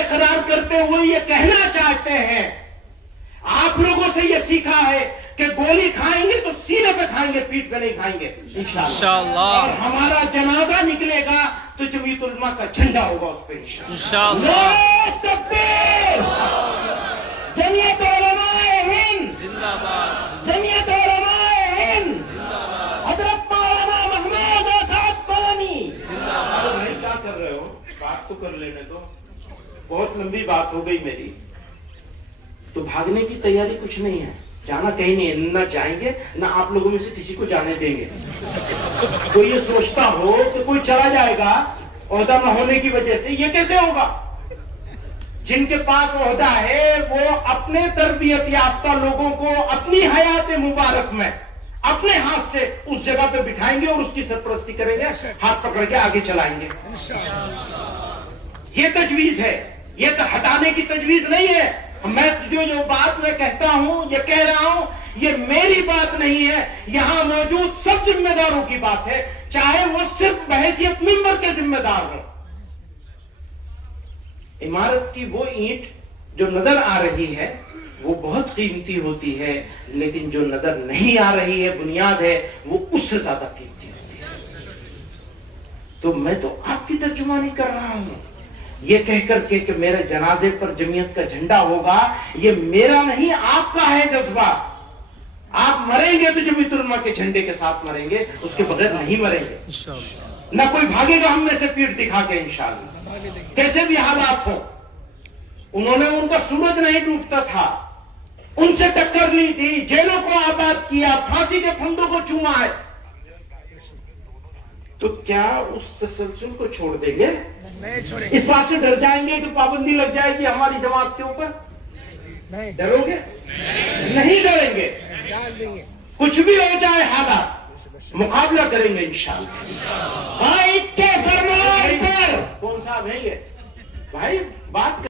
اقرار کرتے ہوئے یہ کہنا چاہتے ہیں، آپ لوگوں سے یہ سیکھا ہے کہ گولی کھائیں گے تو سینے پہ کھائیں گے، پیٹ پہ نہیں کھائیں گے انشاءاللہ، اور ہمارا جنازہ نکلے گا تو جمعیت علماء کا جھنڈا ہوگا اس پہ انشاءاللہ۔ اللہ تکبیر! جمعیت علماء ہند زندہ باد! جمعیت علماء ہند زندہ باد! حضرت مولانا محمود اسعد مدنی زندہ باد! بھائی کیا کر رہے ہو؟ بات تو کر لینے دو، بہت لمبی بات ہو گئی میری۔ تو بھاگنے کی تیاری کچھ نہیں ہے، جانا کہیں نہیں ہے، نہ جائیں گے نہ آپ لوگوں میں سے کسی کو جانے دیں گے۔ کوئی یہ سوچتا ہو کہ کوئی چلا جائے گا عہدہ نہ ہونے کی وجہ سے، یہ کیسے ہوگا؟ جن کے پاس عہدہ ہے وہ اپنے تربیت یافتہ لوگوں کو اپنی حیات مبارک میں اپنے ہاتھ سے اس جگہ پہ بٹھائیں گے اور اس کی سرپرستی کریں گے، ہاتھ پکڑ کے آگے چلائیں گے۔ یہ تجویز ہے، یہ تو ہٹانے کی تجویز نہیں ہے۔ میں جو بات میں کہتا ہوں، یہ کہہ رہا ہوں، یہ میری بات نہیں ہے، یہاں موجود سب ذمہ داروں کی بات ہے، چاہے وہ صرف بحیثیت ممبر کے ذمہ دار ہوں۔ عمارت کی وہ اینٹ جو نظر آ رہی ہے وہ بہت قیمتی ہوتی ہے، لیکن جو نظر نہیں آ رہی ہے بنیاد ہے وہ اس سے زیادہ قیمتی ہوتی ہے۔ تو میں تو آپ کی ترجمانی کر رہا ہوں، یہ کہہ کر کے کہ میرے جنازے پر جمعیت کا جھنڈا ہوگا، یہ میرا نہیں آپ کا ہے جذبہ۔ آپ مریں گے تو جمعیت علماء کے جھنڈے کے ساتھ مریں گے، اس کے بغیر نہیں مریں گے۔ نہ کوئی بھاگے گا ہم میں سے پیٹ دکھا کے انشاءاللہ، کیسے بھی حالات ہوں۔ انہوں نے ان کا سورج نہیں ڈوبتا تھا، ان سے ٹکر لی تھی، جیلوں کو آباد کیا، پھانسی کے پھندوں کو چوما ہے، تو کیا اس تسلسل کو چھوڑ دیں گے؟ اس بات سے ڈر جائیں گے کہ پابندی لگ جائے گی ہماری جماعت کے اوپر؟ ڈرو گے؟ نہیں ڈریں گے، کچھ بھی ہو جائے حالات مقابلہ کریں گے انشاءاللہ۔ قائد کے فرمان پر کون صاحب ہے یہ بھائی؟ بات